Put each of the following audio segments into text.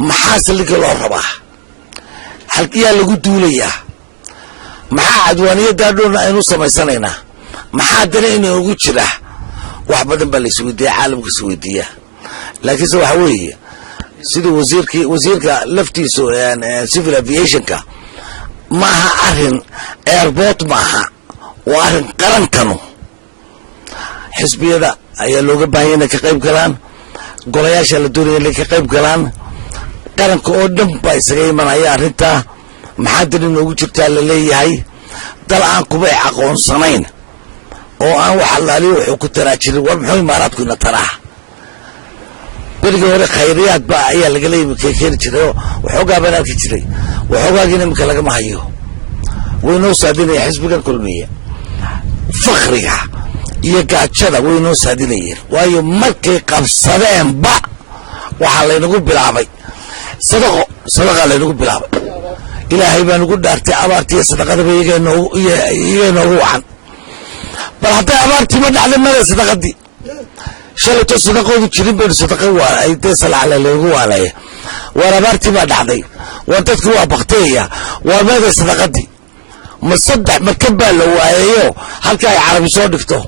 محاصل لك الربا حلقيا لغو دوليا محا عدوانية دادون اينو سميسانينا محا دانيني اوغو جرا wax badan baa la isweydiiyay caalamka isweydiiya laakiin se waxa weeye sidii wasiirka laftiisu civil aviationka maaha arin airport maaha waa arin qarankanu xisbiyada ayaa looga baahan yahay ka qayb galaan golayaasha la doonayay ka qayb galaan qaranka oo dhan baa isaga imanaya arrinta maxaa dirin ugu jirtaa la leeyahay dal aan kuba aqoonsanayn oo aan wax allaaliyo wuxuu ku taraajiray war muxuu imaaraadku ina taraa beriga hore khayriyaad baa ayaa laga leeyahay keeni jiray waxoogaa baan arki jiray waxoogaagina imika lagama hayo waynoo saadinaya xisbigan kulmiye fakriga iyo gaajada waynoo saadinayeen waayo markay qabsadeenba waxaa laynagu bilaabay sadaqa laynagu bilaabay ilaahay baan ugu dhaartay abaartiiyo sadaqadaba iyaga noogu wacan bal hadday abaartii ma dhacday mada sadaqadii shalayto sadaqoodu jirin baynu sadaqa waa ay dee salacale lagu waalaya war abaartii baa dhacday war dadku waa bakteeya waa mada sadaqadii ma saddex markan baa la waayayo halka ay carabi soo dhigto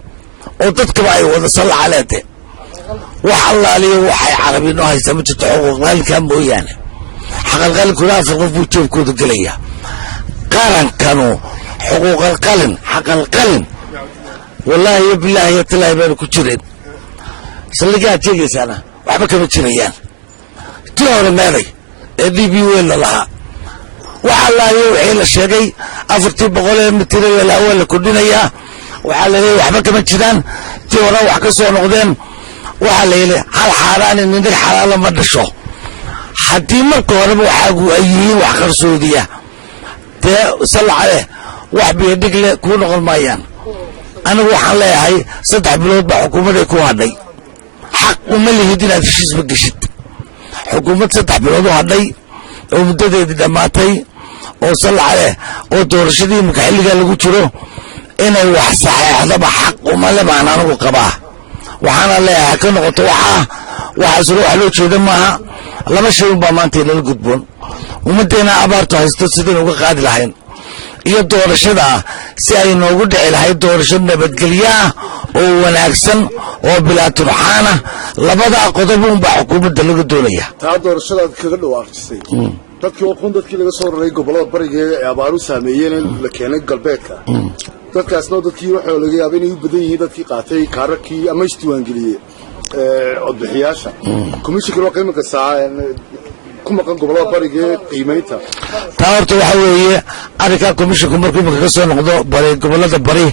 oo dadkaba ay wada salacaleete wax allaaliyo waxay carabi noo haysaa ma jirto xuquuqdaalka mooyaane xaqalqalinkuna afar qof buu jeebkooda gelaya qarankanu xuquuqalqalin xaqalqalin والله بالله يتلاهي بين كجرين سلقات جيجي سانا وحبك مجريان تلونا مالي اللي بيوين لها وحالا يوحي للشيقي أفرتي بقولي متريا الأول كلنا إياه وحالا ليه وحبك مجران تيورا وحكسوا نقدين وحالا ليه حال حاراني ندير حلالا مدشو حتى مركو ربو حاقو أيين وحكر سعودية صلى عليه وحبي يديك ليه كون غلمايان أنا waxaan leeyahay 3 bilood baa xukuumadda ku hadhay xaq uma lihid inaad heshiis ma gashid xukuumad 3 bilood oo hadhay oo muddadeedii dhamaatay oo salaale oo doorashadii marka xilliga lagu jiro inay wax saxeexdaba xaq uma le baan anigu qabaa waxaan leeyahay ka noqoto waxa soo wax loo jeedo maaha laba shay baa maanta la gudboon ummadeena abaarto haysto sideen uga qaadi lahayn iyo doorashada si ay noogu dhici lahayd doorasho nabadgelyo oo wanaagsan oo bilaa turxaana labada qodob baa xukuumadda laga doonaya taa doorashada kaga dhawaaqsay dadkii laga soo raray gobolada bariga ee abaaru saameeyeen la keenay galbeedka dadkaasna dadkii waxa laga yaabay inay u badan yihiin dadkii qaatay kaararkii ama isdiiwaangeliyay codbixiyaasha komishiga loo qiimeeyo kuma kan gobolada bariga qiimeynta taarto waxa weeye arrinka komishiga markuu ka soo noqdo bari gobolada bari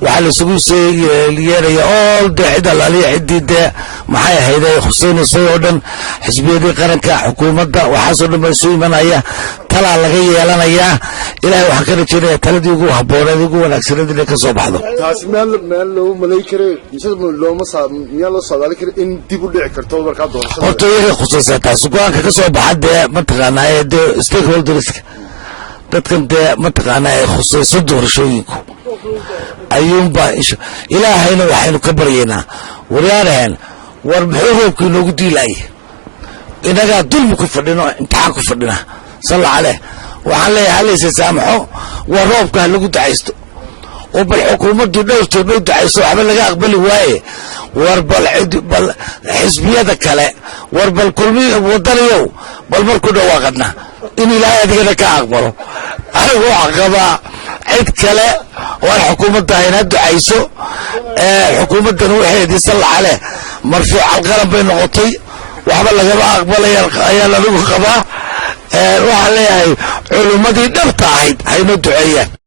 waxa la isugu yeeray all dacida la leeyahay maxay hayday Xuseen Sayoodan xisbiyada qaranka xukuumadda waxa soo dhamayso imanaya tala laga yeelanaya ilaahay waxa ka rajeenaya taladii ugu habooneed ugu wanaagsaneed inay ka soo baxdo taas meel loo malay kare miyaa loo socdaali kare in dib u dhici karto markaa doorashada horta iyaga khusaysan taas go'aanka ka soo baxay mataqaanaa stakeholders dadkan mataqaanaa khusaysan doorashooyinku ayuunba ilaahayna waxaynu ka baryeynaa waryaareen war muxuu roobkii noogu diilay inaga dulmi ku fadhino imtixaan ku fadhina salla calee waxaan leeyahay halaysa saamaxo war roobka lagu dacaysto oo bal xukuumaddu dhowrteed u dacayso waxba laga aqbali waaye war bal xisbiyada kale war bal kulmiga wadaniyow bal markuu dhawaaqadna in ilaahay adigana ka aqbalo anigu aqaba cid kale oo xukuumadda ayna ducayso xukuumaddan waxeedii salla calee marfuuc alqaran bay noqotay waxba lagama aqbalaya ayaa lagu qabaa waxaan leeyahay culimmadii dhabta ahayd hayna duceeyaan